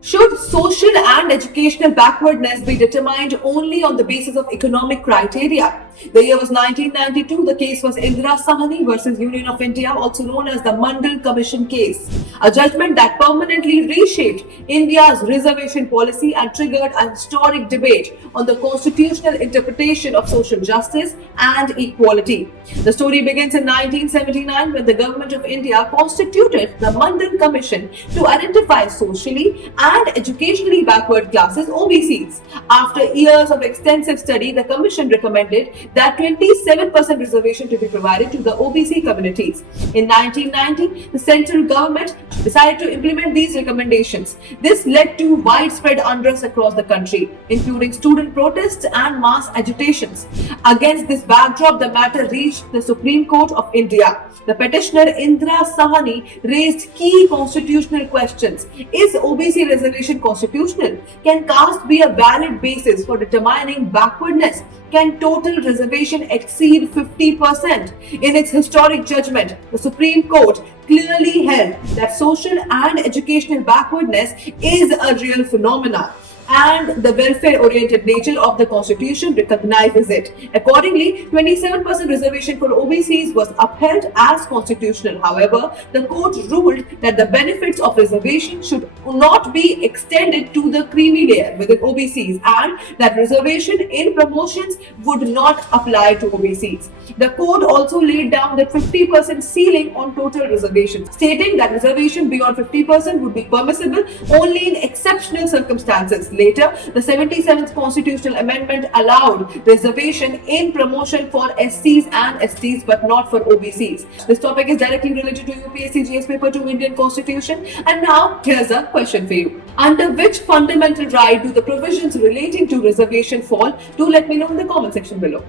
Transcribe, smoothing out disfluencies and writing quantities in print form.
Should social and educational backwardness be determined only on the basis of economic criteria? The year was 1992. The case was Indira Sahni versus Union of India, also known as the Mandal Commission case, a judgment that permanently reshaped India's reservation policy and triggered a historic debate on the constitutional interpretation of social justice and equality. The story begins in 1979 when the government of India constituted the Mandal Commission to identify socially and educationally backward classes, OBCs. After years of extensive study, the Commission recommended that 27% reservation to be provided to the OBC communities. In 1990, the central government decided to implement these recommendations. This led to widespread unrest across the country, including student protests and mass agitations. Against this backdrop, the matter reached the Supreme Court of India. The petitioner Indira Sahni raised key constitutional questions. Is OBC reservation constitutional? Can caste be a valid basis for determining backwardness? Can total reservation exceed 50%? In its historic judgment, the Supreme Court clearly held that social and educational backwardness is a real phenomenon, and the welfare-oriented nature of the Constitution recognizes it. Accordingly, 27% reservation for OBCs was upheld as constitutional. However, the court ruled that the benefits of reservation should not be extended to the creamy layer within OBCs and that reservation in promotions would not apply to OBCs. The court also laid down that 50% ceiling on total reservations, stating that reservation beyond 50% would be permissible only in exceptional circumstances. Later, the 77th Constitutional Amendment allowed reservation in promotion for SCs and STs but not for OBCs. This topic is directly related to UPSC GS paper 2 Indian Constitution. And now, here's a question for you. Under which fundamental right do the provisions relating to reservation fall? Do let me know in the comment section below.